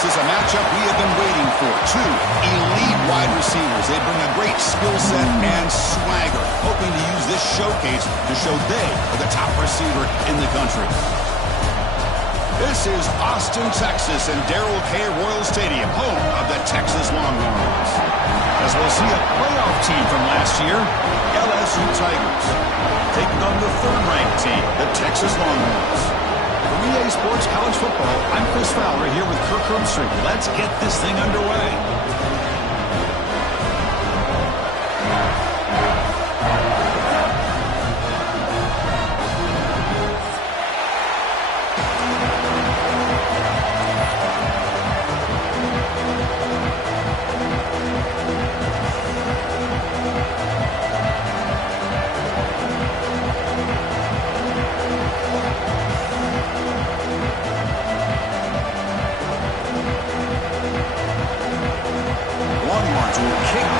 This is a matchup we have been waiting for. Two elite wide receivers. They bring a great skill set and swagger, hoping to use this showcase to show they are the top receiver in the country. This is Austin, Texas, and Darrell K. Royal Stadium, home of the Texas Longhorns. As we'll see a playoff team from last year, LSU Tigers, taking on the third-ranked team, the Texas Longhorns. For EA Sports College Football, I'm Chris Fowler here with Kirk Herbstreit. Let's get this thing underway.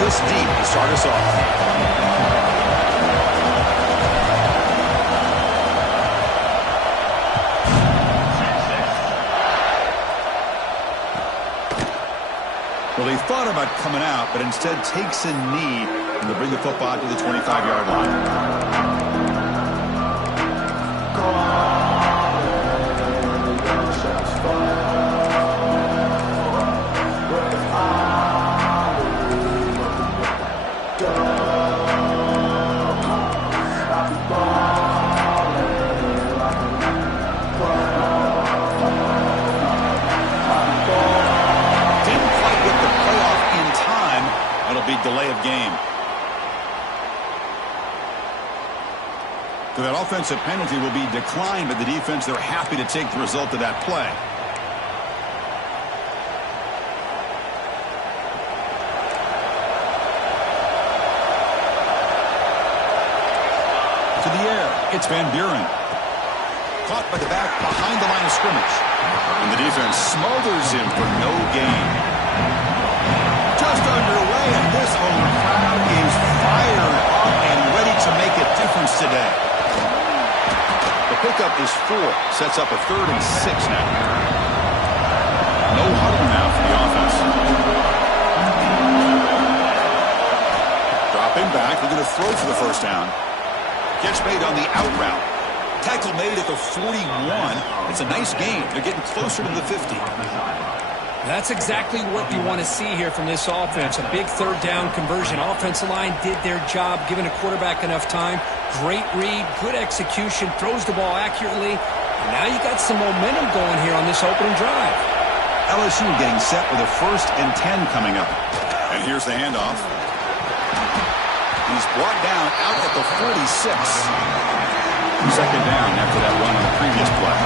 This deep to start us off. Well, he thought about coming out, but instead takes a knee to bring the football to the 25-yard line. Delay of game. So that offensive penalty will be declined by the defense. They're happy to take the result of that play. To the air, it's Van Buren. Caught by the back behind the line of scrimmage. And the defense smothers him for no gain. Just underway, and this home crowd is fired up and ready to make a difference today. The pickup is 4, sets up a 3rd and 6 now. No huddle now for the offense. Dropping back, they're going to throw for the first down. Catch made on the out route. Tackle made at the 41. It's a nice gain. They're getting closer to the 50. That's exactly what you want to see here from this offense. A big third down conversion. Offensive line did their job, giving a quarterback enough time. Great read, good execution, throws the ball accurately. And now you got some momentum going here on this opening drive. LSU getting set with a 1st and 10 coming up. And here's the handoff. He's brought down out at the 46. 2nd down after that run on the previous play.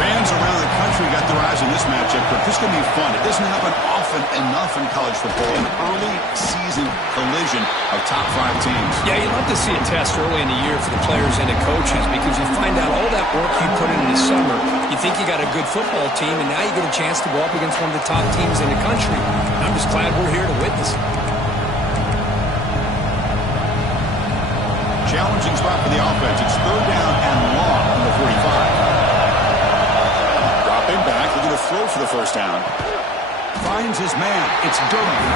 Fans around the country got their eyes on this matchup, but this is going to be fun. It doesn't happen often enough in college football, an early season collision of top 5 teams. Yeah, you love to see a test early in the year for the players and the coaches because you find out all that work you put in the summer. You think you got a good football team, and now you get a chance to go up against one of the top teams in the country. And I'm just glad we're here to witness it. Challenging spot for the offense. It's 3rd down and long from the 45. Dropping back, they're going to throw for the first down. Finds his man. It's Durham.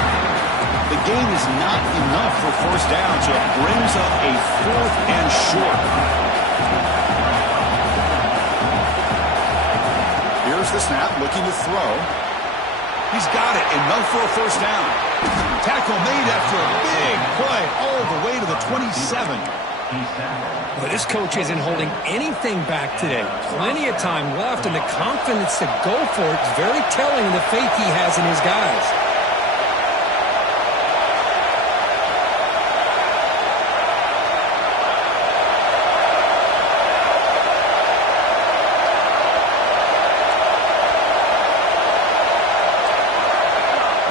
The game is not enough for 1st down, so it brings up a 4th and short. Here's the snap, looking to throw. He's got it, enough for a 1st down. Tackle made after a big play all the way to the 27. Well, this coach isn't holding anything back today. Plenty of time left, and the confidence to go for it is very telling of the faith he has in his guys.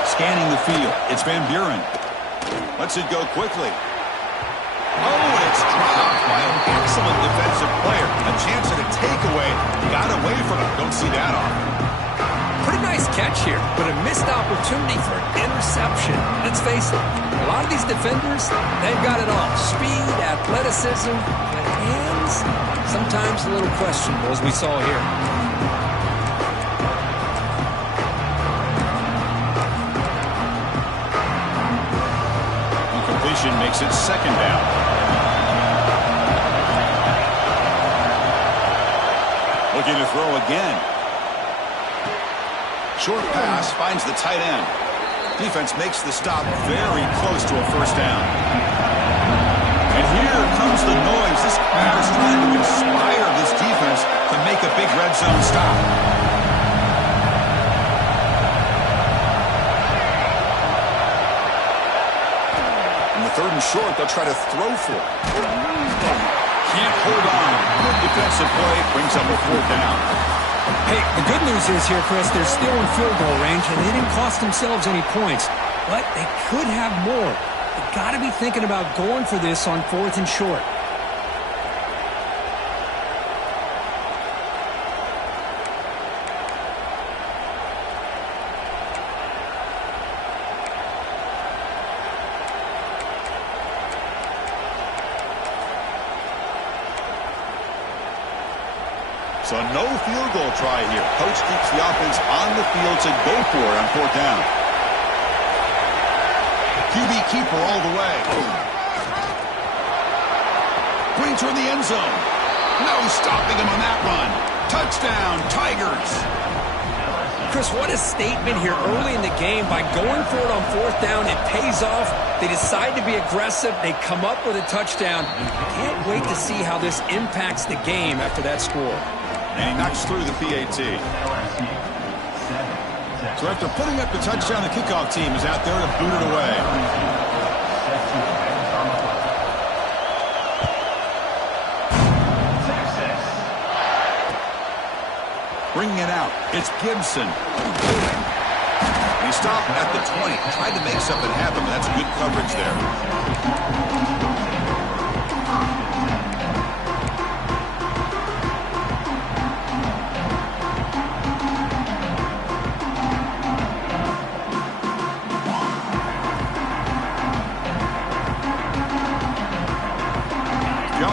Scanning the field, it's Van Buren. Lets it go quickly. Oh, and it's dropped by an excellent defensive player. A chance at a takeaway. Got away from it. Don't see that often. Pretty nice catch here, but a missed opportunity for an interception. Let's face it, a lot of these defenders, they've got it all. Speed, athleticism, but hands, sometimes a little questionable, as we saw here. Makes it second down. Looking to throw again. Short pass finds the tight end. Defense makes the stop very close to a first down. And here comes the noise. This crowd is trying to inspire this defense to make a big red zone stop. Third and short, they'll try to throw for it. Can't hold on. Good defensive play brings up a fourth down. Hey, the good news is here, Chris, they're still in field goal range, and they didn't cost themselves any points. But they could have more. They've got to be thinking about going for this on fourth and short. So no field goal try here. Coach keeps the offense on the field to go for it on fourth down. QB keeper all the way. Going toward the end zone. No stopping him on that run. Touchdown, Tigers. Chris, what a statement here early in the game. By going for it on fourth down, it pays off. They decide to be aggressive. They come up with a touchdown. Can't wait to see how this impacts the game after that score. And he knocks through the PAT. So after putting up the touchdown, the kickoff team is out there to boot it away. Bringing it out, it's Gibson. He stopped at the 20, tried to make something happen, but that's good coverage there.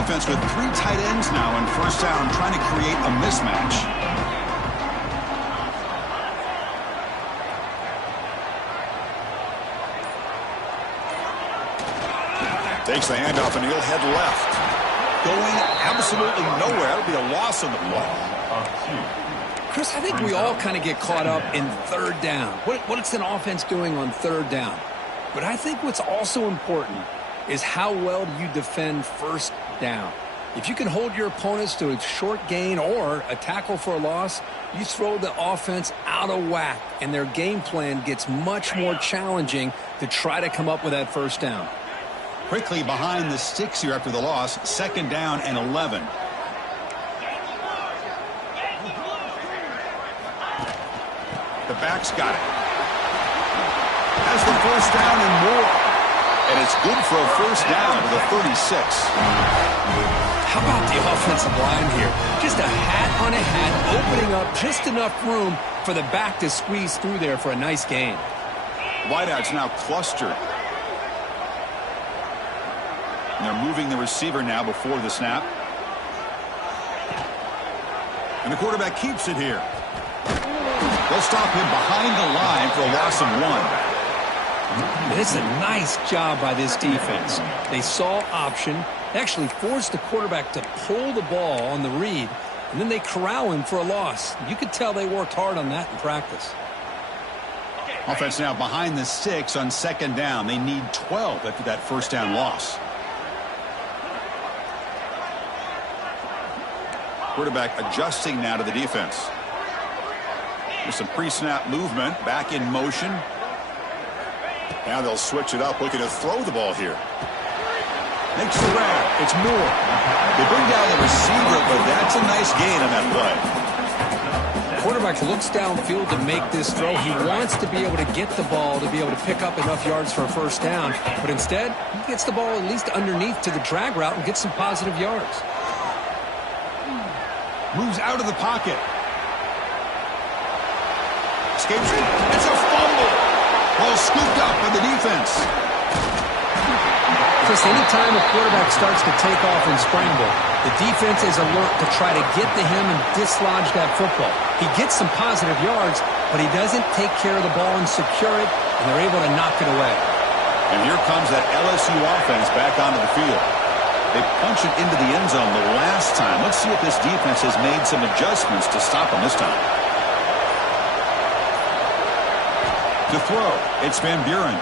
Offense with three tight ends now on first down, trying to create a mismatch. Takes the handoff and he'll head left. Going absolutely nowhere. It'll be a loss on the play. Chris, I think we all kind of get caught up in third down. What's an offense doing on third down? But I think what's also important is how well do you defend first down. If you can hold your opponents to a short gain or a tackle for a loss, you throw the offense out of whack, and their game plan gets much more challenging to try to come up with that first down. Quickly behind the sticks here after the loss, second down and 11. The back's got it. Has the first down and more. And it's good for a first down to the 36. How about the offensive line here? Just a hat on a hat, opening up just enough room for the back to squeeze through there for a nice gain. Wideouts now clustered. And they're moving the receiver now before the snap. And the quarterback keeps it here. They'll stop him behind the line for a loss of 1. It's a nice job by this defense. They saw option, actually forced the quarterback to pull the ball on the read, and then they corral him for a loss. You could tell they worked hard on that in practice. Offense now behind the sticks on second down. They need 12 after that first down loss. Quarterback adjusting now to the defense. There's some pre-snap movement. Back in motion. Now they'll switch it up, looking to throw the ball here. Makes the grab. It's Moore. They bring down the receiver, but that's a nice gain on that play. The quarterback looks downfield to make this throw. He wants to be able to get the ball to be able to pick up enough yards for a first down. But instead, he gets the ball at least underneath to the drag route and gets some positive yards. Moves out of the pocket. Escapes. It's a fumble. Ball scooped up by the defense. Chris, anytime a quarterback starts to take off and scramble, the defense is alert to try to get to him and dislodge that football. He gets some positive yards, but he doesn't take care of the ball and secure it, and they're able to knock it away. And here comes that LSU offense back onto the field. They punch it into the end zone the last time. Let's see if this defense has made some adjustments to stop them this time. To throw, it's Van Buren.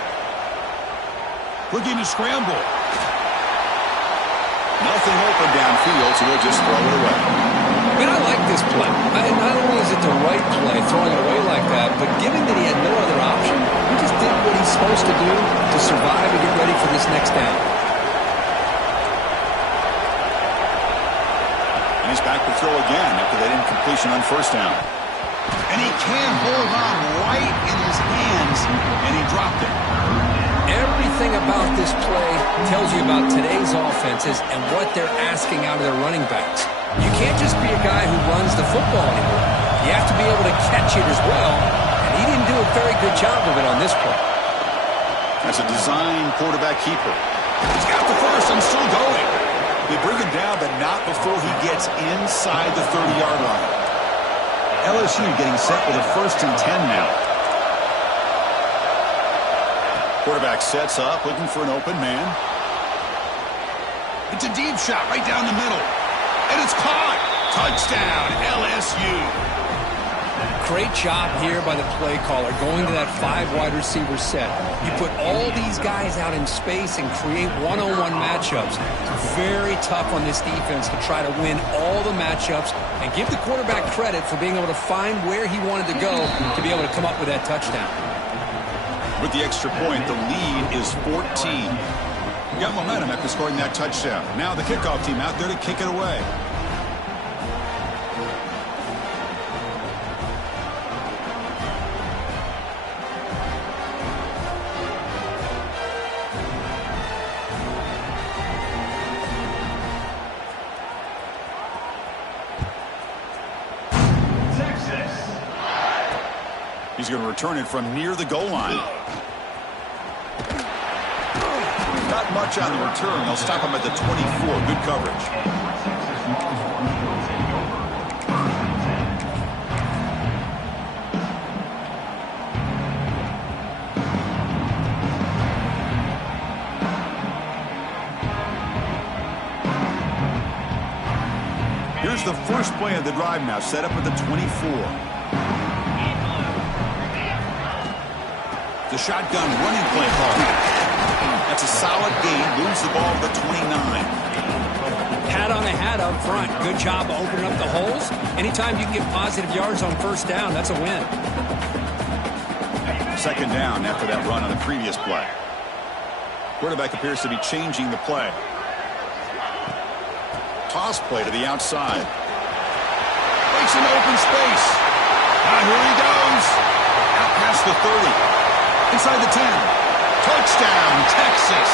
Looking to scramble. Nothing open downfield, so he'll just throw it away. And I like this play. Not only is it the right play, throwing it away like that, but given that he had no other option, he just did what he's supposed to do to survive and get ready for this next down. And he's back to throw again after that incompletion on first down. And he can hold on right in his hands, and he dropped it. Everything about this play tells you about today's offenses and what they're asking out of their running backs. You can't just be a guy who runs the football anymore. You have to be able to catch it as well, and he didn't do a very good job of it on this play. That's a design quarterback keeper. He's got the first and still going. They bring him down, but not before he gets inside the 30-yard line. LSU getting set with a 1st and 10 now. Quarterback sets up, looking for an open man. It's a deep shot right down the middle. And it's caught. Touchdown, LSU. Great job here by the play caller, going to that 5 wide receiver set. You put all these guys out in space and create one-on-one matchups. It's very tough on this defense to try to win all the matchups and give the quarterback credit for being able to find where he wanted to go to be able to come up with that touchdown. With the extra point, the lead is 14. Got momentum after scoring that touchdown. Now the kickoff team out there to kick it away. He's going to return it from near the goal line. Not much on the return. They'll stop him at the 24. Good coverage. Here's the first play of the drive now, set up at the 24. The shotgun running play call. That's a solid gain. Moves the ball to the 29. Hat on a hat up front. Good job of opening up the holes. Anytime you can get positive yards on first down, that's a win. Second down after that run on the previous play. Quarterback appears to be changing the play. Toss play to the outside. Makes an open space. Here he goes. Out past the 30. Inside the 10. Touchdown, Texas.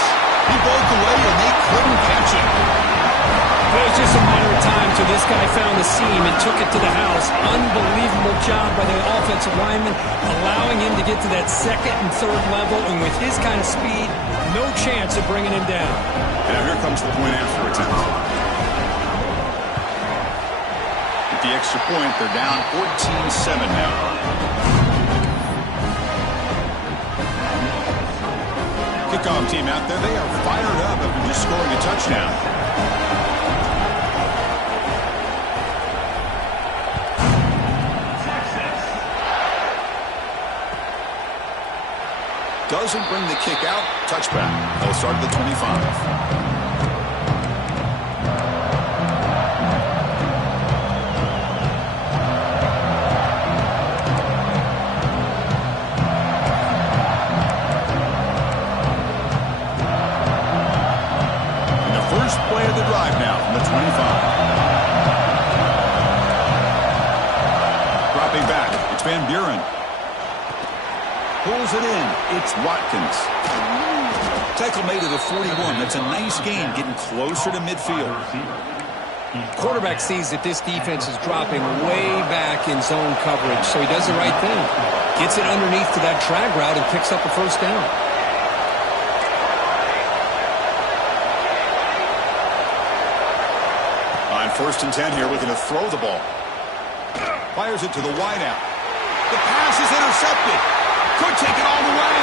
He broke away and they couldn't catch him. It was just a matter of time till this guy found the seam and took it to the house. Unbelievable job by the offensive lineman, allowing him to get to that second and third level. And with his kind of speed, no chance of bringing him down. And now here comes the point after attempt. With the extra point, they're down 14-7 now. Kickoff team out there, they are fired up after just scoring a touchdown. Doesn't bring the kick out. Touchback. They'll start at the 25. Pulls it in. It's Watkins. Tackle made at the 41. That's a nice gain, getting closer to midfield. Quarterback sees that this defense is dropping way back in zone coverage, so he does the right thing. Gets it underneath to that drag route and picks up a first down. On 1st and 10 here, we're going to throw the ball. Fires it to the wideout. The pass is intercepted. Could take it all the way.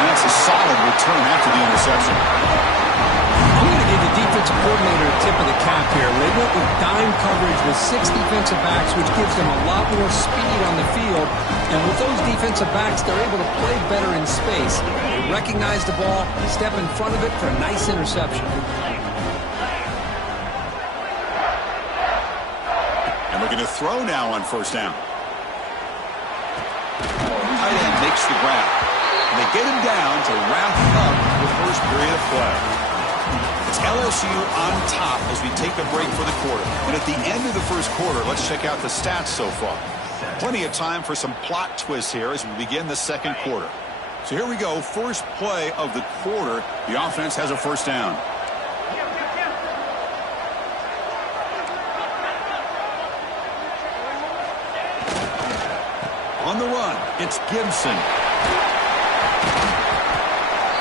And that's a solid return after the interception. I'm going to give the defensive coordinator a tip of the cap here. They went with dime coverage with 6 defensive backs, which gives them a lot more speed on the field. And with those defensive backs, they're able to play better in space. They recognize the ball, step in front of it for a nice interception. And we're going to throw now on 1st down. Tight end makes the grab. And they get him down to wrap up the first period of play. It's LSU on top as we take a break for the quarter. And at the end of the first quarter, let's check out the stats so far. Plenty of time for some plot twists here as we begin the second quarter. So here we go. First play of the quarter. The offense has a first down. On the run, it's Gibson.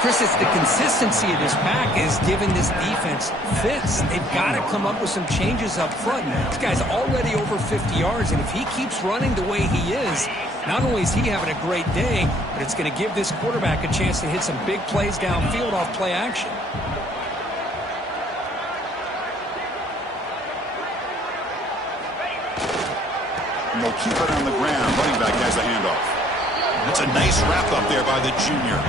Chris, it's the consistency of this back is giving this defense fits. They've got to come up with some changes up front. This guy's already over 50 yards, and if he keeps running the way he is, not only is he having a great day, but it's going to give this quarterback a chance to hit some big plays downfield off play action. And they'll keep it on the ground. Running back has the handoff. That's a nice wrap up there by the junior.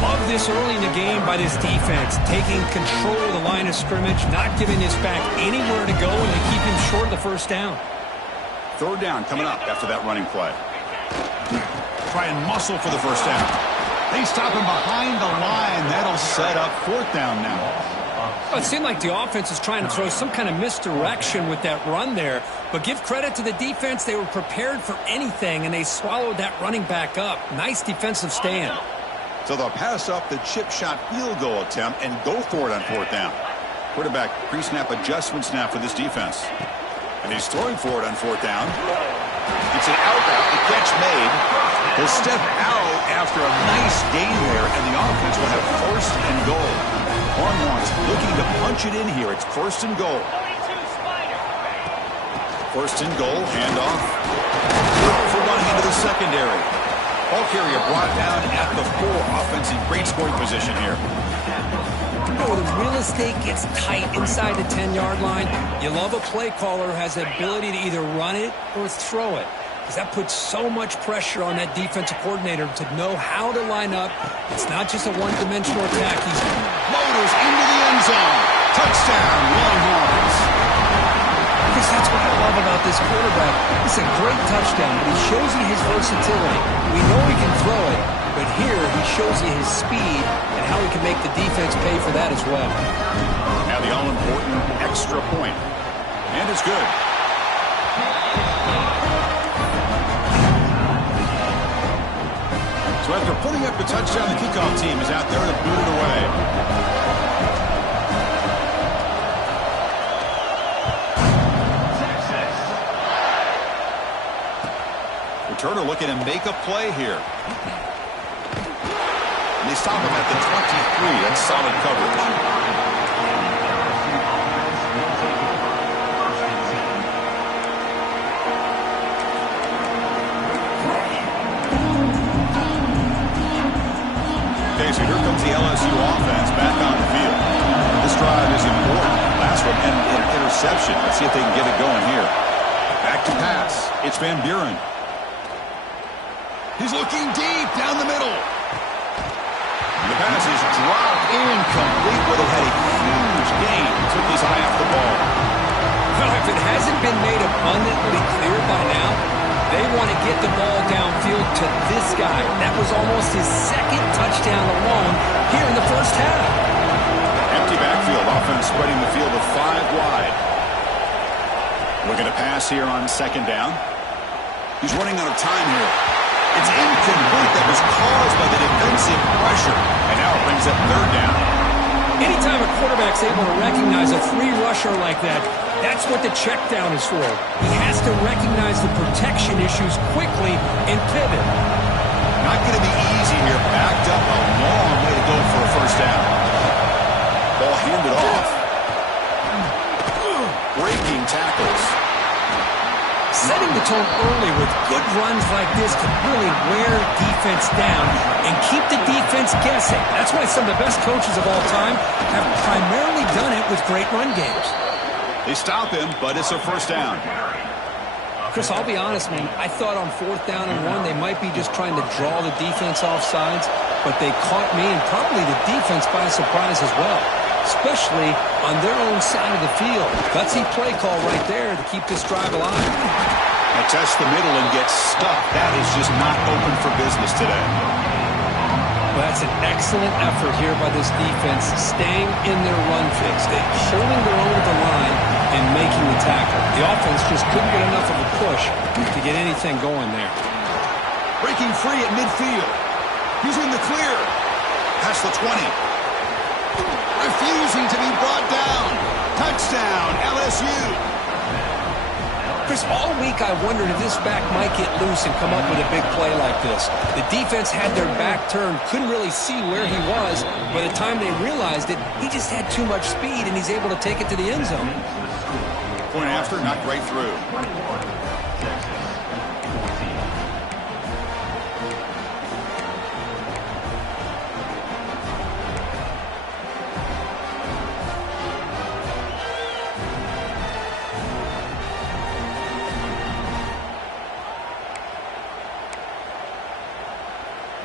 Love this early in the game by this defense, taking control of the line of scrimmage, not giving this back anywhere to go, and they keep him short of the first down. 3rd down coming up after that running play. Try and muscle for the first down. They stop him behind the line. That'll set up 4th down now. Well, it seemed like the offense is trying to throw some kind of misdirection with that run there. But give credit to the defense. They were prepared for anything, and they swallowed that running back up. Nice defensive stand. So they'll pass up the chip shot field goal attempt and go for it on 4th down. Quarterback pre-snap adjustment snap for this defense. And he's throwing for it on 4th down. It's an out route. The catch made. He'll step out after a nice gain there, and the offense will have 1st and goal. Longhorns looking to punch it in here. It's 1st and goal. 1st and goal, handoff. For running into the secondary. Ball carrier brought down at the 4. Offense in great scoring position here. Oh, the real estate gets tight inside the 10-yard line. You love a play caller who has the ability to either run it or throw it, because that puts so much pressure on that defensive coordinator to know how to line up. It's not just a one-dimensional attack. He's motors into the end zone. Touchdown, Longhorns. Because that's what I love about this quarterback. It's a great touchdown, but he shows you his versatility. We know he can throw it, but here he shows you his speed and how he can make the defense pay for that as well. Now the all-important extra point. And it's good. So after putting up the touchdown, the kickoff team is out there to boot it away. Returner looking to make a play here. And they stop him at the 23. That's solid coverage. Okay, so here comes the LSU offense back on the field. This drive is important. Last one ended in an interception. Let's see if they can get it going here. Back to pass. It's Van Buren. He's looking deep down the middle. The pass is dropped incomplete, but it had a huge gain. Took his eye off the ball. Well, if it hasn't been made abundantly clear by now, they want to get the ball downfield to this guy. That was almost his 2nd touchdown alone here in the first half. Empty backfield. Offense spreading the field of 5 wide. We're going to pass here on 2nd down. He's running out of time here. It's incomplete. That was caused by the defensive pressure. And now it brings up third down. Anytime a quarterback's able to recognize a free rusher like that, that's what the check down is for. He has to recognize the protection issues quickly and pivot. Not going to be easy here. Backed up a long way to go for a first down. Ball handed off. Breaking tackles. Setting the tone early with good runs like this can really wear defense down and keep the defense guessing. That's why some of the best coaches of all time have primarily done it with great run games. They stop him, but it's a first down. Chris, I'll be honest, man. I thought on 4th down and 1, they might be just trying to draw the defense off sides, but they caught me and probably the defense by surprise as well, especially on their own side of the field. Gutsy play call right there to keep this drive alive. Now test the middle and get stuck. That is just not open for business today. Well, that's an excellent effort here by this defense, staying in their run fix. They're holding their own at the line and making the tackle. The offense just couldn't get enough of a push to get anything going there. Breaking free at midfield. He's in the clear. Past the 20. Refusing to be brought down. Touchdown, LSU. Chris, all week I wondered if this back might get loose and come up with a big play like this. The defense had their back turned, couldn't really see where he was. By the time they realized it, he just had too much speed, and he's able to take it to the end zone. Point after, not right through.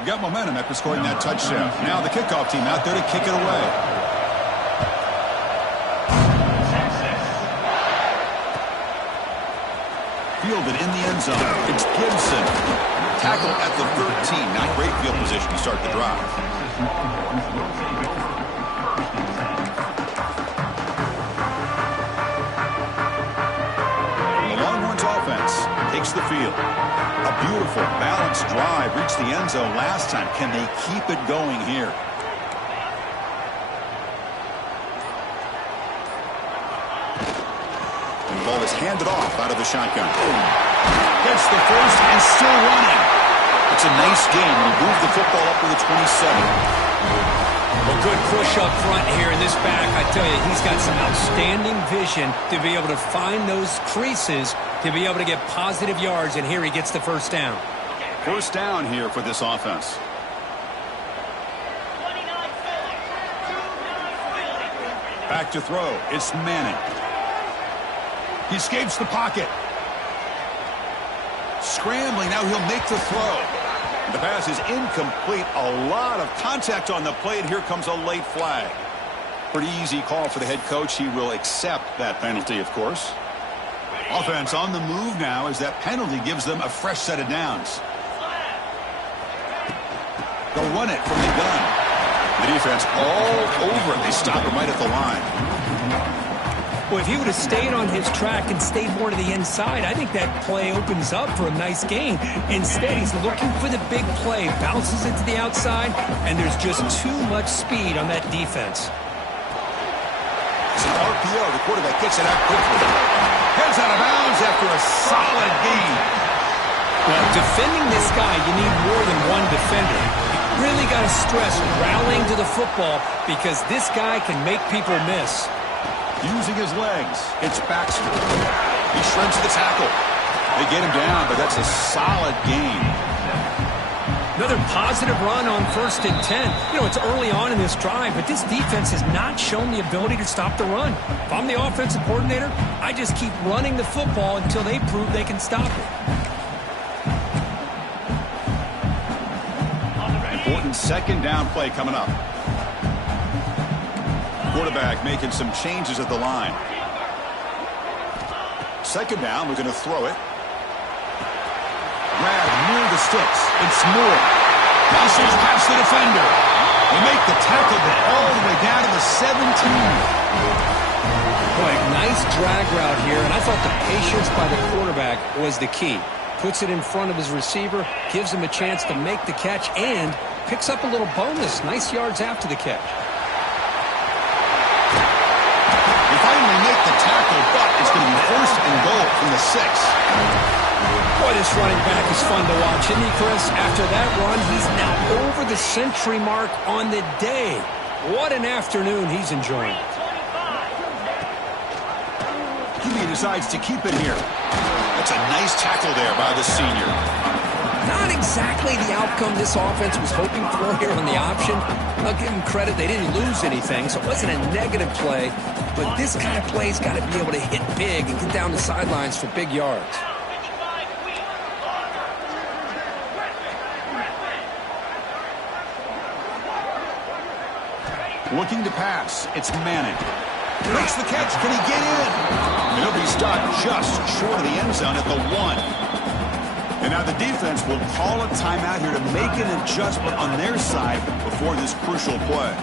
Got momentum after scoring that touchdown. Now the kickoff team out there to kick it away. Fielded in the end zone. It's Gibson. Tackle at the 13. Not great field position to start the drive. And the Longhorns offense takes the field. A beautiful, balanced drive reached the end zone last time. Can they keep it going here? And the ball is handed off out of the shotgun. Gets the first and still running. It's a nice game. We'll move the football up to the 27. A good push up front here in this back. I tell you, he's got some outstanding vision to be able to find those creases, to be able to get positive yards, and here he gets the first down. First down here for this offense. Back to throw. It's Manning. He escapes the pocket. Scrambling. Now he'll make the throw. The pass is incomplete. A lot of contact on the play, and here comes a late flag. Pretty easy call for the head coach. He will accept that penalty, of course. Offense on the move now as that penalty gives them a fresh set of downs. They'll run it from the gun. The defense all over it. They stop him right at the line. Well, if he would have stayed on his track and stayed more to the inside, I think that play opens up for a nice gain. Instead, he's looking for the big play, bounces it to the outside, and there's just too much speed on that defense. It's an RPO. The quarterback gets it out quickly. Heads out of bounds after a solid gain. Well, defending this guy, you need more than one defender. You really got to stress rallying to the football because this guy can make people miss. Using his legs. It's Baxter. He shreds the tackle. They get him down, but that's a solid gain. Another positive run on 1st and 10. You know, it's early on in this drive, but this defense has not shown the ability to stop the run. If I'm the offensive coordinator, I just keep running the football until they prove they can stop it. Important second down play coming up. Quarterback making some changes at the line. Second down, we're going to throw it. Grab near the sticks. It's Moore. Muscles past the defender. They make the tackle, but all the way down to the 17. Boy, nice drag route here, and I thought the patience by the quarterback was the key. puts it in front of his receiver, gives him a chance to make the catch, and picks up a little bonus. Nice yards after the catch. They finally make the tackle, but it's going to be first and goal from the 6. Boy, this running back is fun to watch, isn't he, Chris? After that run, he's now over the century mark on the day. What an afternoon he's enjoying. He decides to keep it here. That's a nice tackle there by the senior. Not exactly the outcome this offense was hoping for here on the option. I'll give them credit, they didn't lose anything, so it wasn't a negative play. But this kind of play's got to be able to hit big and get down the sidelines for big yards. Looking to pass. It's Manning. Makes the catch. Can he get in? He'll be stopped just short of the end zone at the 1. And now the defense will call a timeout here to make an adjustment on their side before this crucial play.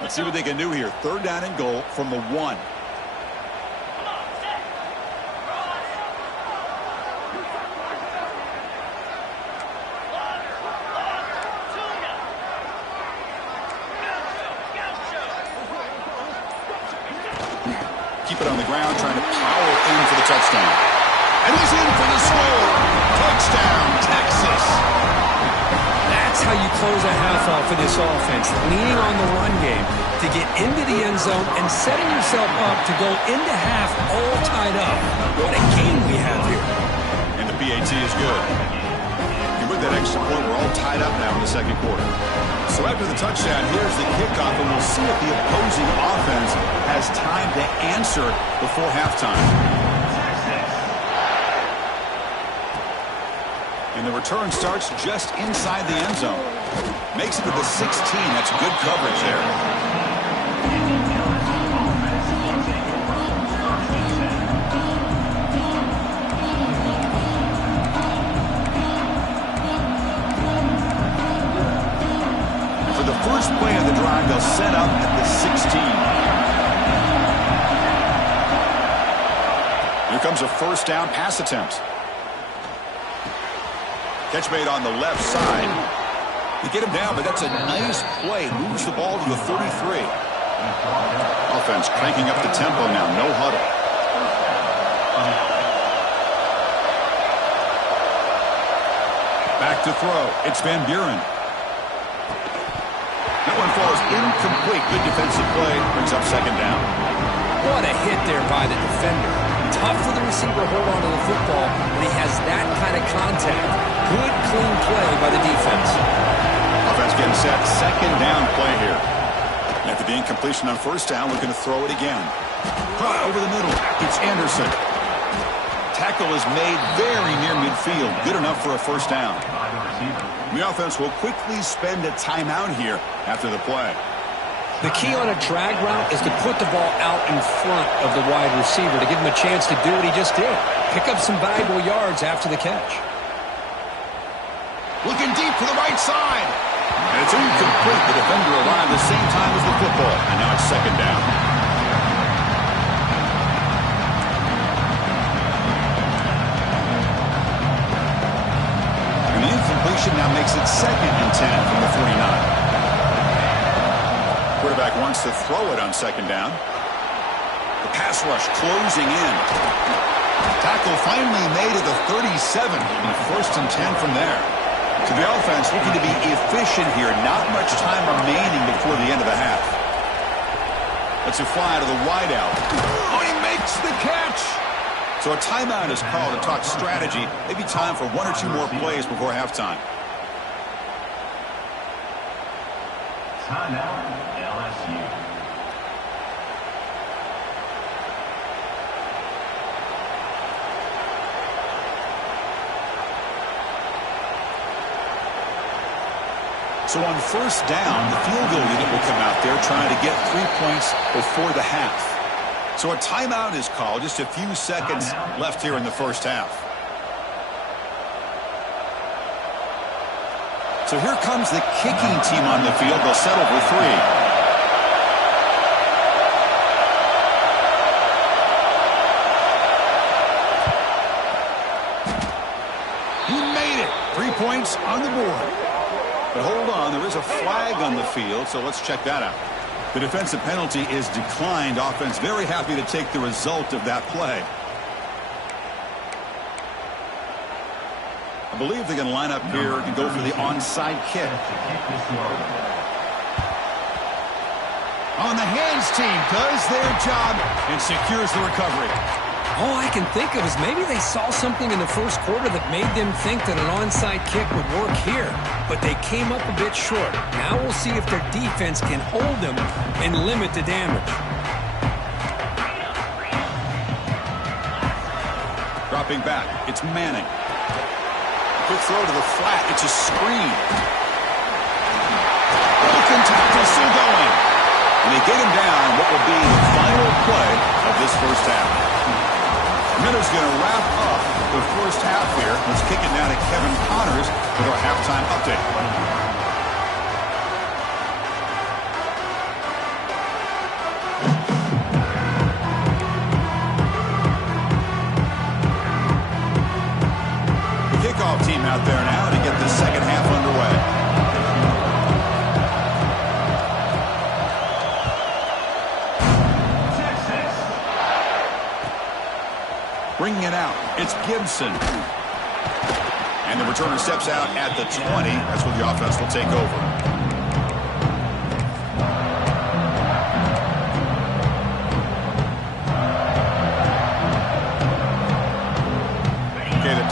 Let's see what they can do here. 3rd down and goal from the 1. Keep it on the ground, trying to power in for the touchdown. And he's in for the score. Touchdown, Texas. That's how you close a half off for this offense, leaning on the run game to get into the end zone and setting yourself up to go into half all tied up. What a game we have here. And the PAT is good. And with that extra point, we're all tied up now in the 2nd quarter. So after the touchdown, here's the kickoff, and we'll see if the opposing offense has time to answer before halftime. And the return starts just inside the end zone. Makes it to the 16. That's good coverage there. And for the first play of the drive, they'll set up at the 16. Here comes a 1st down pass attempt. Catch made on the left side. You get him down, but that's a nice play. Moves the ball to the 33. Offense cranking up the tempo now. No huddle. Back to throw. It's Van Buren. That one falls incomplete. Good defensive play. Brings up 2nd down. What a hit there by the defender. Tough for the receiver to hold on to the football when he has that kind of contact. Good, clean play by the defense. Offense getting set. 2nd down play here. After the incompletion on 1st down, we're going to throw it again. Over the middle. It's Anderson. Tackle is made very near midfield. Good enough for a 1st down. The offense will quickly spend a timeout here after the play. The key on a drag route is to put the ball out in front of the wide receiver to give him a chance to do what he just did. Pick up some valuable yards after the catch. Looking deep to the right side. And it's incomplete. The defender arrived the same time as the football. And now it's 2nd down. And the incompletion now makes it 2nd and 10 from the 49. Quarterback wants to throw it on 2nd down. The pass rush closing in. Tackle finally made at the 37. And 1st and 10 from there. So the offense looking to be efficient here. Not much time remaining before the end of the half. Let's it fly to the wideout. Oh, he makes the catch. So a timeout is called to talk strategy. Maybe time for 1 or 2 more plays before halftime. Timeout, LSU. So on 1st down, the field goal unit will come out there trying to get 3 points before the half. So a timeout is called. Just a few seconds left here in the 1st half. So here comes the kicking team on the field. They'll settle for 3. He made it. 3 points on the board. But hold on, there is a flag on the field, so let's check that out. The defensive penalty is declined. Offense very happy to take the result of that play. I believe they're going to line up here and go for the onside kick. On the hands team does their job and secures the recovery. All I can think of is maybe they saw something in the first quarter that made them think that an onside kick would work here. But they came up a bit short. Now we'll see if their defense can hold them and limit the damage. Dropping back, it's Manning. Quick throw to the flat. It's a screen. Broken tackle still going. And they get him down what will be the final play of this first half. Miller's going to wrap up the first half here. Let's kick it now to Kevin Connors with our halftime update. Team out there now to get the second half underway. Bringing it out, it's Gibson. And the returner steps out at the 20. That's where the offense will take over.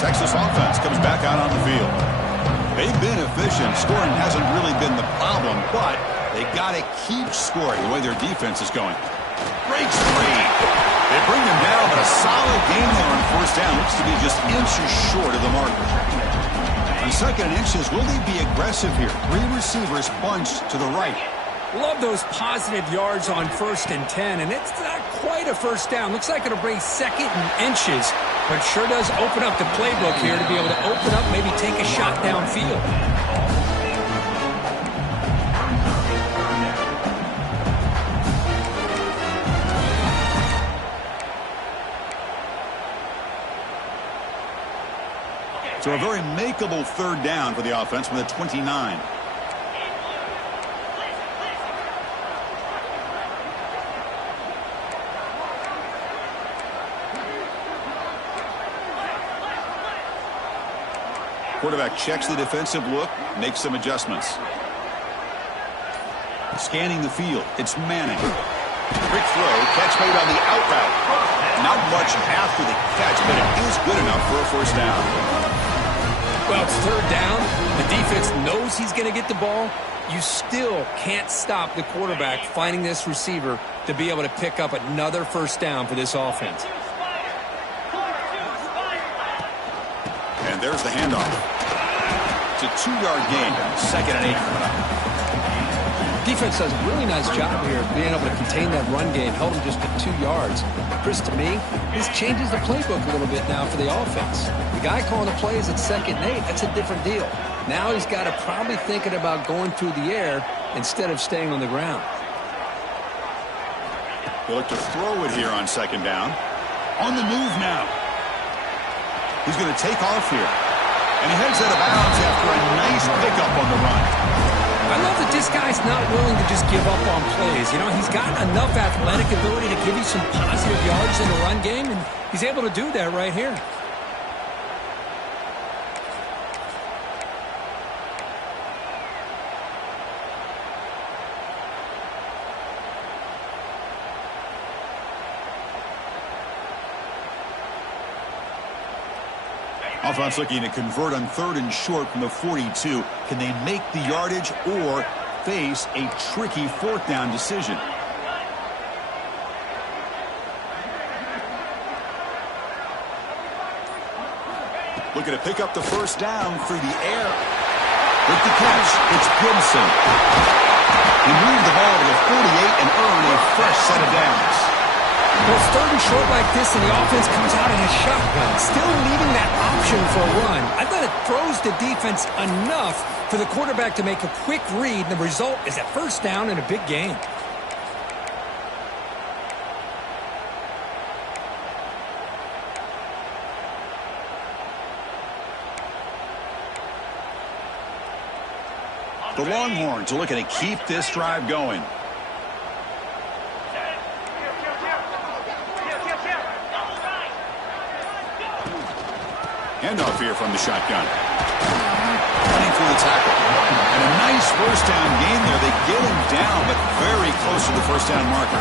Texas offense comes back out on the field. They've been efficient. Scoring hasn't really been the problem, but they got to keep scoring the way their defense is going. Breaks free. They bring them down, but a solid game there on first down. Looks to be just inches short of the marker. On second and inches, will they be aggressive here? 3 receivers bunched to the right. Love those positive yards on 1st and 10, and it's not quite a first down. Looks like it'll bring second and inches, but sure does open up the playbook here to be able to open up, maybe take a shot downfield. So a very makeable third down for the offense with a 29. Quarterback checks the defensive look, makes some adjustments. Scanning the field, it's Manning. Quick throw, catch made on the out route. Not much after the catch, but it is good enough for a first down. Well, it's third down. The defense knows he's going to get the ball. You still can't stop the quarterback finding this receiver to be able to pick up another first down for this offense. And there's the handoff. It's a 2-yard gain. 2nd and 8 coming up. Defense does a really nice job here of being able to contain that run game, held him just at 2 yards. Chris, to me, this changes the playbook a little bit now for the offense. The guy calling the plays at 2nd and 8, that's a different deal. Now he's got to probably thinking about going through the air instead of staying on the ground. They look to throw it here on 2nd down. On the move now. He's going to take off here. And he heads out of bounds after a nice pickup on the run. I love that this guy's not willing to just give up on plays. You know, he's got enough athletic ability to give you some positive yards in the run game, and he's able to do that right here. Offense looking to convert on 3rd and short from the 42. Can they make the yardage or face a tricky 4th down decision? Looking to pick up the first down through the air. With the catch, it's Gibson. He moved the ball to the 48 and earned a fresh set of downs. Well, it's third and short like this, and the offense comes out in a shotgun, still leaving that option for a run. I thought it throws the defense enough for the quarterback to make a quick read, and the result is a first down in a big game. The Longhorns are looking to keep this drive going. Handoff here from the shotgun. Running through the tackle. And a nice first down gain there. They get him down, but very close to the first down marker.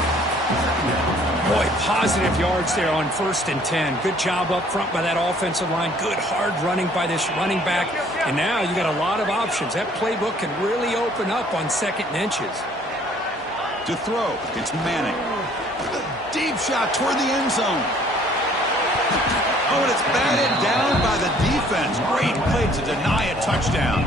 Boy, positive yards there on 1st and 10. Good job up front by that offensive line. Good hard running by this running back. And now you got a lot of options. That playbook can really open up on 2nd and inches. To throw, it's Manning. Deep shot toward the end zone. Oh, and it's batted down by the defense. Great play to deny a touchdown.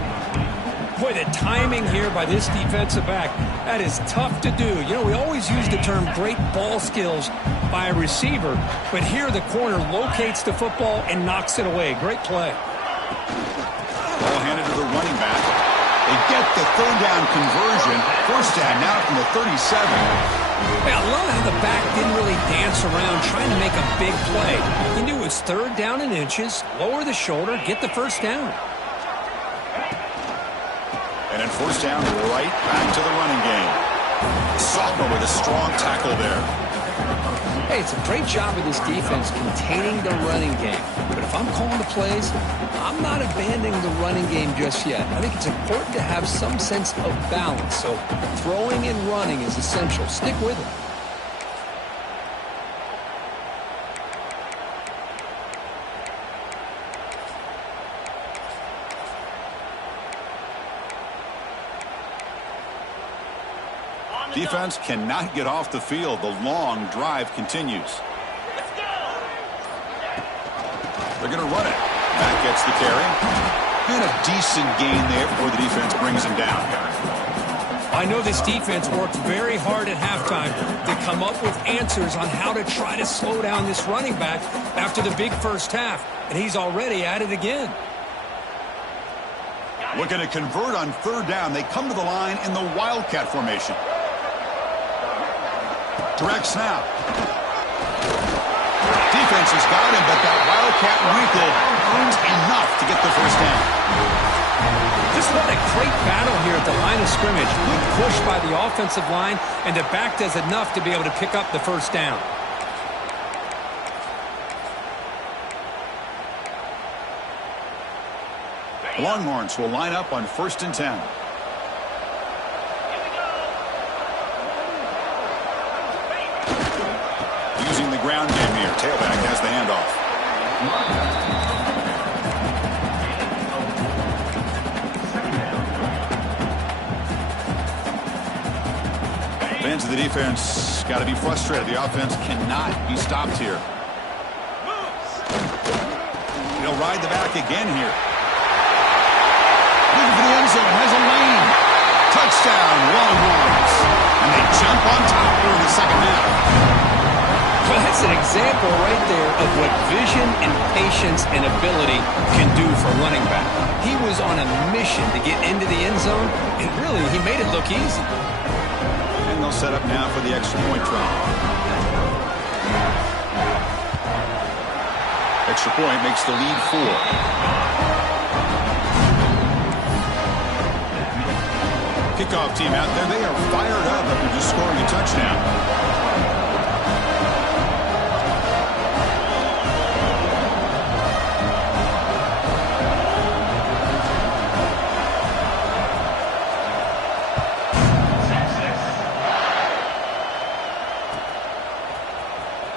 Boy, the timing here by this defensive back, that is tough to do. You know, we always use the term great ball skills by a receiver, but here the corner locates the football and knocks it away. Great play. Ball handed to the running back. They get the third down conversion. First down now from the 37. Hey, I love how the back didn't really dance around trying to make a big play. He knew it was 3rd down in inches, lower the shoulder, get the first down. And then first down, right back to the running game. Sophomore with a strong tackle there. Hey, it's a great job of this defense containing the running game. But if I'm calling the plays, I'm not abandoning the running game just yet. I think it's important to have some sense of balance. So throwing and running is essential. Stick with it. Defense cannot get off the field. The long drive continues. They're going to run it. Matt gets the carry. And a decent gain there before the defense brings him down. I know this defense worked very hard at halftime to come up with answers on how to try to slow down this running back after the big first half. And he's already at it again. Looking to convert on 3rd down. They come to the line in the Wildcat formation. Direct snap. Defense has got him, but that Wildcat wrinkle earns enough to get the first down. Just what a great battle here at the line of scrimmage. Good push by the offensive line, and the back does enough to be able to pick up the first down. The Longhorns will line up on 1st and 10. Using the ground game here. Tailback has the handoff. Fans of the defense got to be frustrated. The offense cannot be stopped here. He'll ride the back again here. Looking for the end zone. Has a lane. Touchdown, Longhorns. And they jump on top here in the second half. Well, that's an example right there of what vision and patience and ability can do for a running back. He was on a mission to get into the end zone, and really, he made it look easy. And they'll set up now for the extra point try. Extra point makes the lead 4. Kickoff team out there. They are fired up after just scoring a touchdown.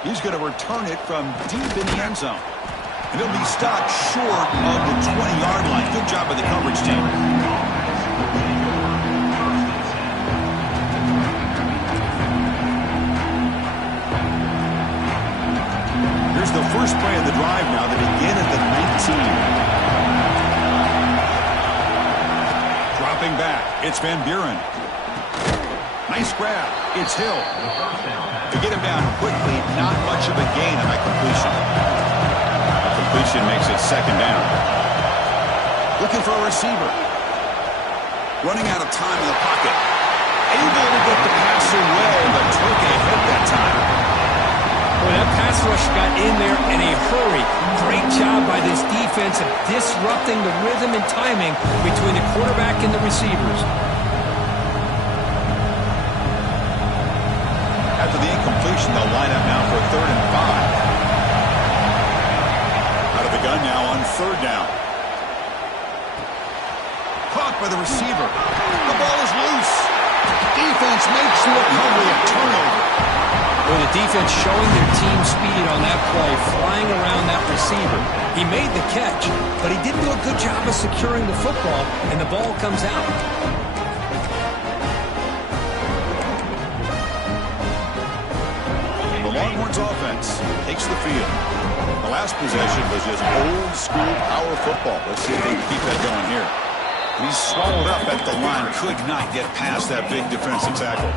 He's going to return it from deep in the end zone. And he'll be stopped short of the 20-yard line. Good job by the coverage team. Here's the first play of the drive now. They begin at the 19. Dropping back. It's Van Buren. Nice grab. It's Hill. To get him down quickly, not much of a gain on that completion. The completion makes it second down. Looking for a receiver. Running out of time in the pocket. Able to get the pass away, but took a hit that time. Boy, that pass rush got in there in a hurry. Great job by this defense of disrupting the rhythm and timing between the quarterback and the receivers. After the incompletion, they'll line up now for 3rd and 5. Out of the gun now on 3rd down. Caught by the receiver. The ball is loose. Defense makes the recovery, a turnover. Well, the defense showing their team speed on that play, flying around that receiver. He made the catch, but he didn't do a good job of securing the football, and the ball comes out. The Longhorns offense takes the field. The last possession was just old school power football. Let's see if they can keep that going here. He's swallowed up at the line, could not get past that big defensive tackle.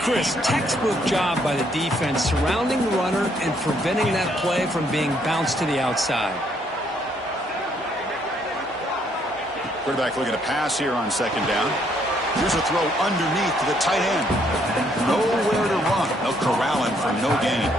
Chris, textbook job by the defense surrounding the runner and preventing that play from being bounced to the outside. Quarterback looking to pass here on 2nd down. Here's a throw underneath to the tight end. Nowhere to run. They'll corral him for no gain.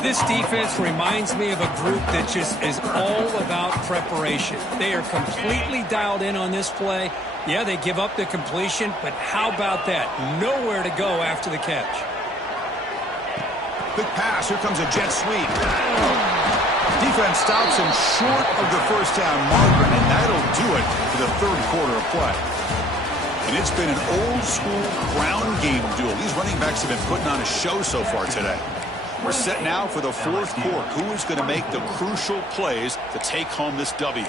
This defense reminds me of a group that just is all about preparation. They are completely dialed in on this play. Yeah, they give up the completion, but how about that? Nowhere to go after the catch. Big pass. Here comes a jet sweep. Defense stops him short of the 1st down marker, and that'll do it for the 3rd quarter of play. And it's been an old-school ground game duel. These running backs have been putting on a show so far today. We're set now for the 4th quarter. Who is going to make the crucial plays to take home this W?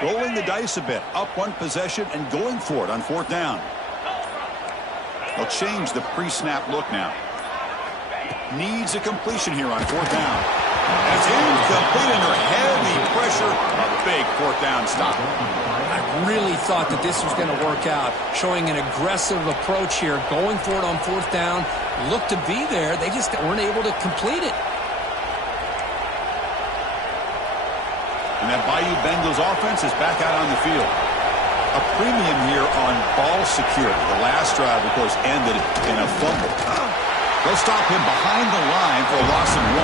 Rolling the dice a bit. Up one possession and going for it on 4th down. They'll change the pre-snap look now. Needs a completion here on 4th down. It's incomplete under heavy pressure. A big 4th down stop. I really thought that this was going to work out. Showing an aggressive approach here. Going for it on 4th down. Looked to be there. They just weren't able to complete it. And that Bayou Bengals offense is back out on the field. A premium here on ball security. The last drive, of course, ended in a fumble. They'll stop him behind the line for a loss of 1.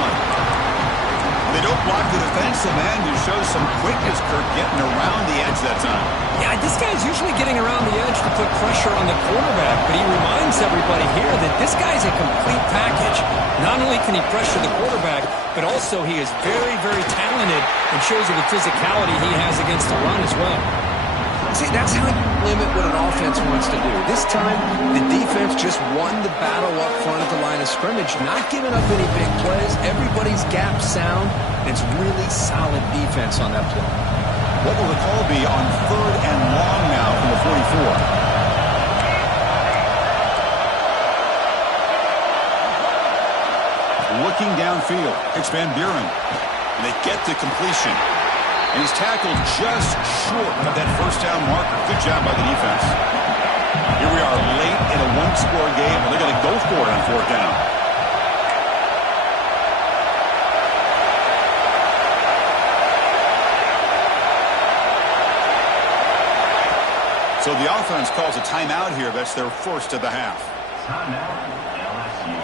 They don't block the defensive end, who shows some quickness, Kirk, getting around the edge that time. Yeah, this guy's usually getting around the edge to put pressure on the quarterback, but he reminds everybody here that this guy's a complete package. Not only can he pressure the quarterback, but also he is very, very talented and shows you the physicality he has against the run as well. See, that's how you limit what an offense wants to do. This time, the defense just won the battle up front at the line of scrimmage, not giving up any big plays. Everybody's gap sound. It's really solid defense on that play. What will the call be on 3rd and long now from the 44? Looking downfield, it's Van Buren. And they get the completion. And he's tackled just short of that 1st down marker. Good job by the defense. Here we are late in a 1-score game, and they're going to go for it on 4th down. So the offense calls a timeout here. That's their 1st of the half. Timeout, LSU.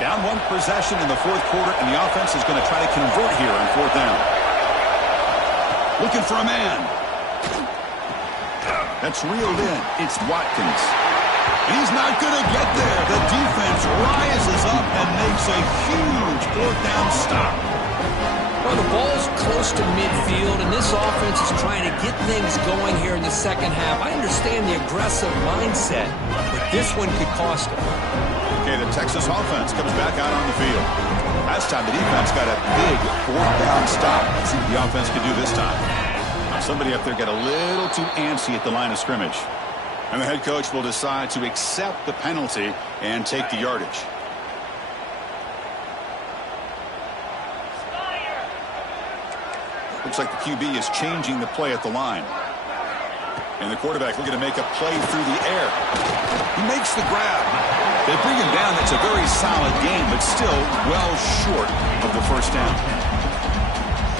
Down 1 possession in the 4th quarter, and the offense is going to try to convert here on 4th down. Looking for a man. That's reeled in. It's Watkins. And he's not going to get there. The defense rises up and makes a huge 4th down stop. Well, the ball's close to midfield, and this offense is trying to get things going here in the second half. I understand the aggressive mindset, but this one could cost them. Okay, the Texas offense comes back out on the field. Last time the defense got a big fourth down stop. Let's see what the offense can do this time. Somebody up there got a little too antsy at the line of scrimmage. And the head coach will decide to accept the penalty and take the yardage. Looks like the QB is changing the play at the line. And the quarterback looking to make a play through the air. He makes the grab. They bring him down. It's a very solid game, but still well short of the first down.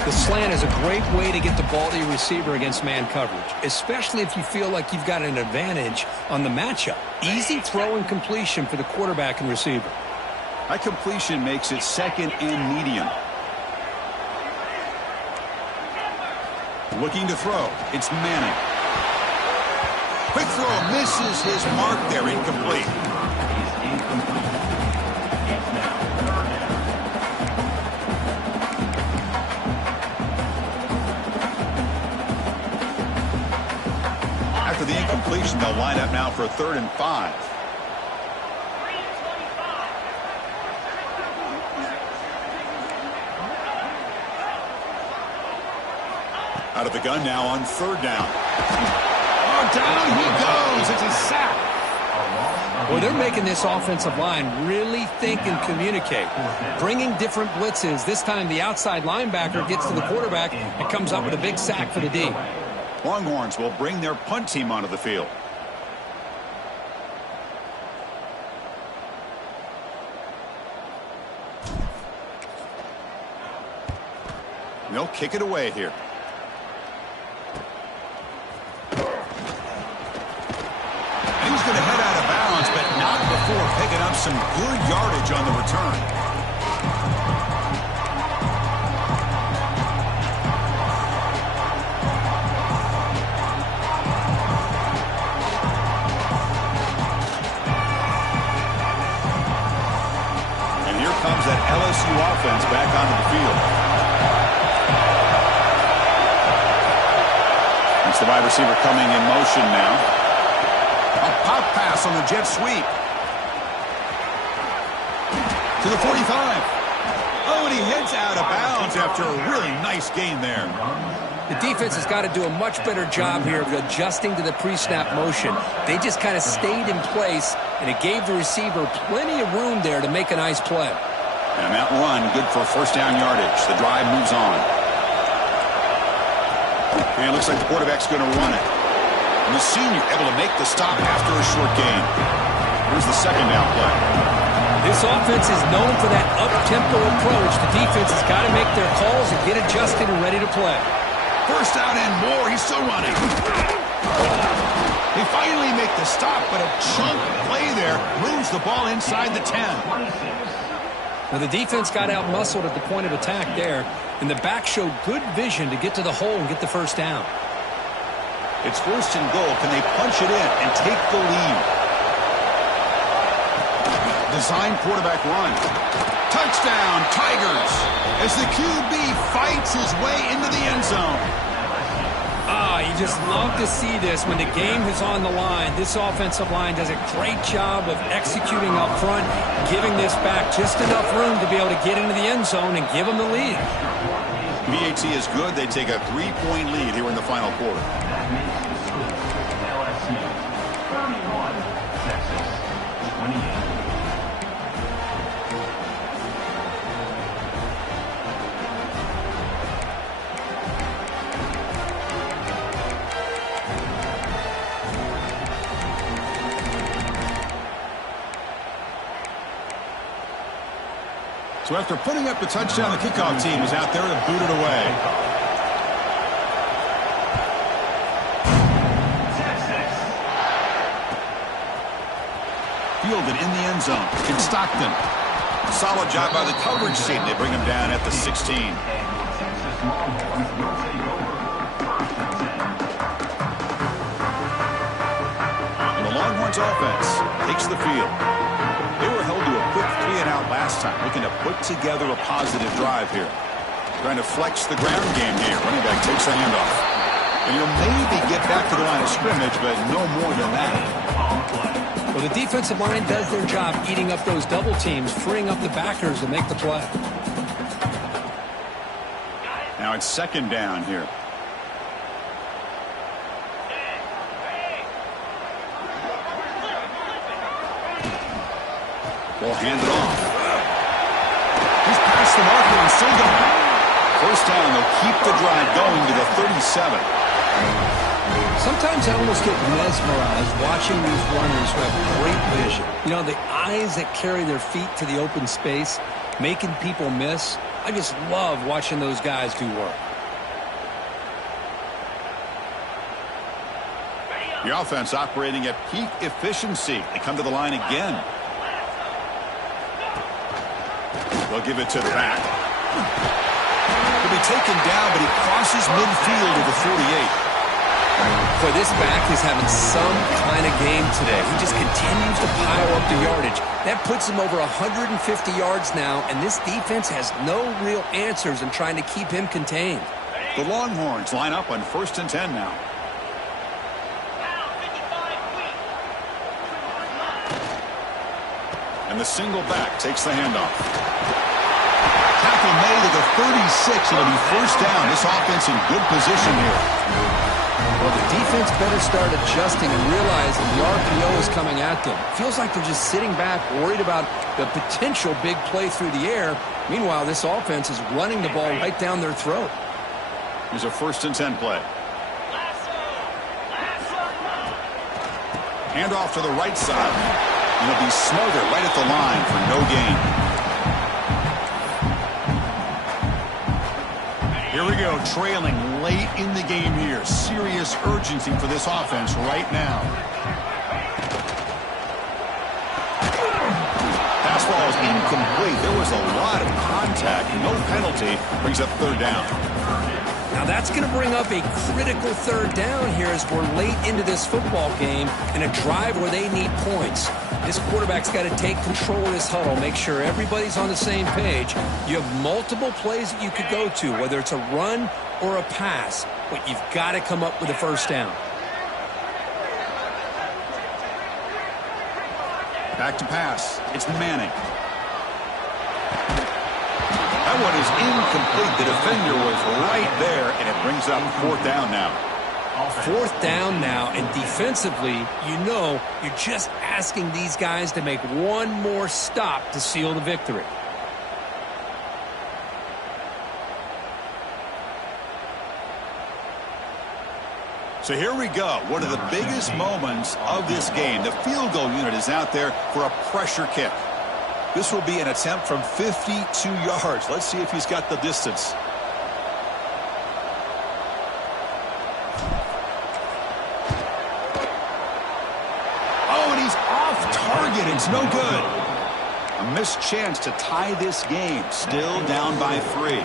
The slant is a great way to get the ball to your receiver against man coverage, especially if you feel like you've got an advantage on the matchup. Easy throw and completion for the quarterback and receiver. That completion makes it second and medium. Looking to throw. It's Manning. Quick throw misses his mark there. Incomplete. After the incompletion, they'll line up now for a 3rd and 5. Out of the gun now on 3rd down. Oh, down he goes. It's a sack. Well, they're making this offensive line really think and communicate. Bringing different blitzes. This time the outside linebacker gets to the quarterback and comes up with a big sack for the D. Longhorns will bring their punt team onto the field. They'll kick it away here. He's going to head out of bounds, but not before picking up some good yardage on the return. And here comes that LSU offense back onto the field. It's the wide receiver coming in motion now. A pop pass on the jet sweep. To the 45. Oh, and he heads out of bounds after a really nice gain there. The defense has got to do a much better job here of adjusting to the pre-snap motion. They just kind of stayed in place, and it gave the receiver plenty of room there to make a nice play. And that run, good for 1st down yardage. The drive moves on. And it looks like the quarterback's going to run it. And the senior able to make the stop after a short gain. Here's the 2nd down play. This offense is known for that up-tempo approach. The defense has got to make their calls and get adjusted and ready to play. 1st down and more. He's still running. They finally make the stop, but a chunk play there moves the ball inside the 10. Well, the defense got out-muscled at the point of attack there, and the back showed good vision to get to the hole and get the 1st down. It's 1st and goal. Can they punch it in and take the lead? Design quarterback run. Touchdown, Tigers, as the QB fights his way into the end zone. You just love to see this when the game is on the line. This offensive line does a great job of executing up front, giving this back just enough room to be able to get into the end zone and give them the lead. BAT is good. They take a 3-point lead here in the final quarter. LSU 31, Texas 28. So after putting up the touchdown, the kickoff team is out there to boot it away. Fielded in the end zone. In Stockton. Solid job by the coverage team. They bring him down at the 16. And the Longhorns offense takes the field. They were held to a quick 3-and-out last time, looking to put together a positive drive here. Trying to flex the ground game here. Running back takes the handoff. And he'll maybe get back to the line of scrimmage, but no more than that. Well, the defensive line does their job eating up those double teams, freeing up the backers to make the play. Now it's second down here. We'll hand it off. He's past the marker and still going. First down, they'll keep the drive going to the 37. Sometimes I almost get mesmerized watching these runners who have great vision. You know, the eyes that carry their feet to the open space, making people miss. I just love watching those guys do work. The offense operating at peak efficiency. They come to the line again. They'll give it to the back. He'll be taken down, but he crosses midfield to the 48. Boy, this back is having some kind of game today. He just continues to pile up the yardage. That puts him over 150 yards now, and this defense has no real answers in trying to keep him contained. The Longhorns line up on 1st and 10 now. And the single back takes the handoff. Tackle made at the 36. It'll be first down. This offense in good position here. Well, the defense better start adjusting and realizing the RPO is coming at them. Feels like they're just sitting back, worried about the potential big play through the air. Meanwhile, this offense is running the ball right down their throat. Here's a 1st and 10 play. Hand off to the right side. And it'll be smothered right at the line for no gain. Here we go, trailing late in the game here. Serious urgency for this offense right now. Pass ball is incomplete. There was a lot of contact. No penalty. Brings up 3rd down. Now that's going to bring up a critical 3rd down here as we're late into this football game in a drive where they need points. This quarterback's got to take control of this huddle, make sure everybody's on the same page. You have multiple plays that you could go to, whether it's a run or a pass, but you've got to come up with a 1st down. Back to pass. It's Manning. That one is incomplete. The defender was right there, and it brings up 4th down now. 4th down now, and defensively, you know, you're just asking these guys to make one more stop to seal the victory. So here we go. One of the biggest moments of this game. The field goal unit is out there for a pressure kick. This will be an attempt from 52 yards. Let's see if he's got the distance. Oh, and he's off target. It's no good. A missed chance to tie this game. Still down by 3.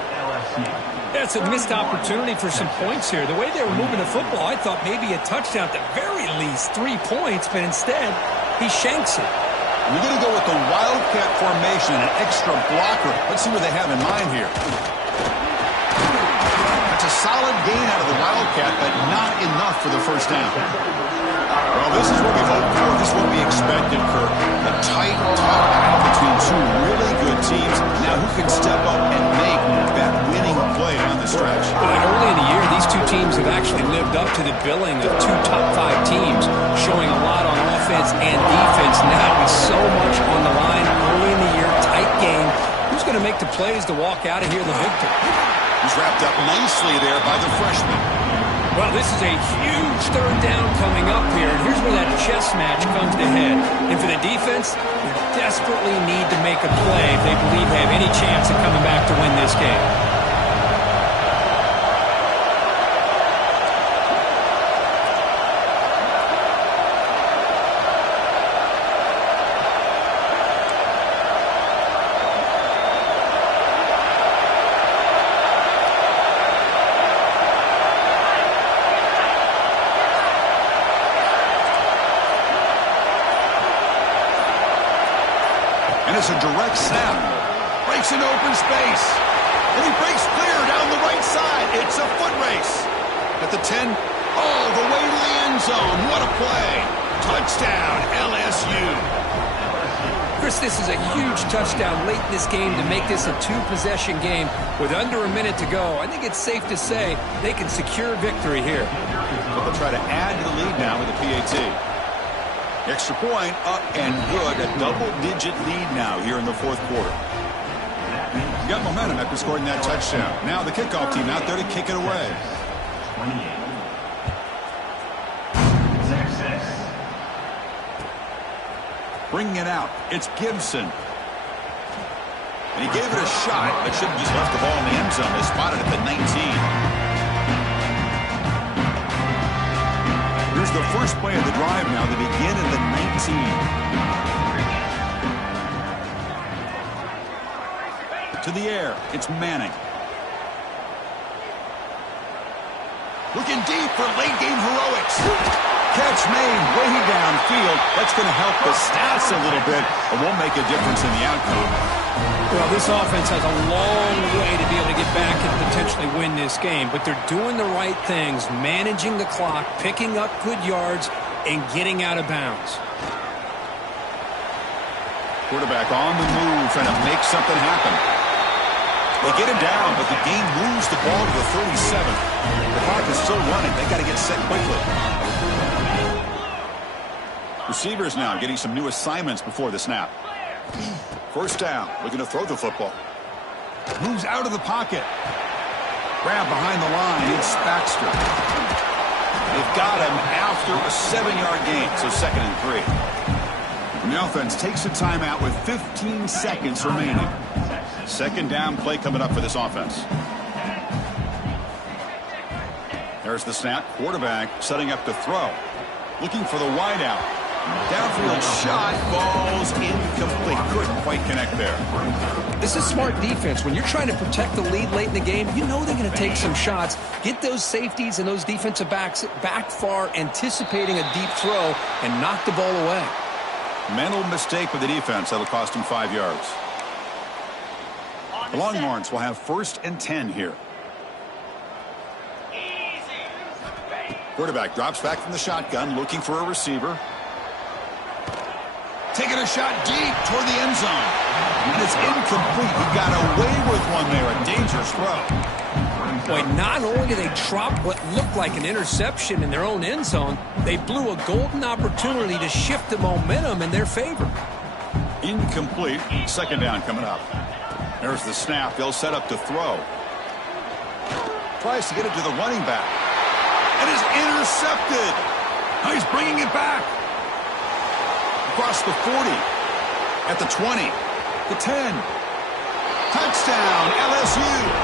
That's a missed opportunity for some points here. The way they were moving the football, I thought maybe a touchdown at the very least, 3 points, but instead he shanks it. We're going to go with the Wildcat formation and an extra blocker. Let's see what they have in mind here. That's a solid gain out of the Wildcat, but not enough for the 1st down. Well, this is what we hoped for. This is what we expected, Kirk. A tight, tough battle between 2 really good teams. Now who can step up and make that winning play on the stretch? Well, early in the year, these 2 teams have actually lived up to the billing of 2 top 5 teams, showing a lot on offense and defense. Now with so much on the line early in the year, tight game. Who's going to make the plays to walk out of here the victor? He's wrapped up nicely there by the freshman. Well, this is a huge 3rd down coming up here, and here's where that chess match comes to head. And for the defense, they desperately need to make a play if they believe they have any chance of coming back to win this game. It's a direct snap. Breaks into open space. And he breaks clear down right side. It's a foot race. At the 10, all the way to the end zone. What a play. Touchdown, LSU. Chris, this is a huge touchdown late in this game to make this a two-possession game with under a minute to go. I think it's safe to say they can secure victory here. But they'll try to add to the lead now with the PAT. Extra point up and good. A double-digit lead now here in the fourth quarter. Got momentum after scoring that touchdown. Now the kickoff team out there to kick it away. 28. Bringing it out. It's Gibson. And he gave it a shot, but should have just left the ball in the end zone. They spotted at the 19. Here's the first play of the drive now. They begin at the 19. To the air. It's Manning. Looking deep for late game heroics. Catch made way downfield. That's going to help the stats a little bit, but won't make a difference in the outcome. Well, this offense has a long way to be able to get back and potentially win this game, but they're doing the right things, managing the clock, picking up good yards, and getting out of bounds. Quarterback on the move, trying to make something happen. They get him down, but the game moves the ball to the 37. The clock is still running. They got to get set quickly. Receivers now getting some new assignments before the snap. First down, looking to throw the football. Moves out of the pocket. Grab behind the line. It's Baxter. They've got him after a 7-yard gain, so 2nd and 3. And the offense takes a timeout with 15 seconds remaining. Second down play coming up for this offense. There's the snap. Quarterback setting up to throw. Looking for the wideout. Downfield shot. Ball's incomplete. Couldn't quite connect there. This is smart defense. When you're trying to protect the lead late in the game, you know they're going to take some shots. Get those safeties and those defensive backs back far, anticipating a deep throw, and knock the ball away. Mental mistake with the defense. That'll cost him 5 yards. The Longhorns will have 1st and 10 here. Quarterback drops back from the shotgun, looking for a receiver. Taking a shot deep toward the end zone. And it's incomplete. He got away with one there. A dangerous throw. Boy, not only did they drop what looked like an interception in their own end zone, they blew a golden opportunity to shift the momentum in their favor. Incomplete. Second down coming up. There's the snap. They'll set up to throw. Tries to get it to the running back. And is intercepted. Now he's bringing it back. Across the 40. At the 20. The 10. Touchdown, LSU.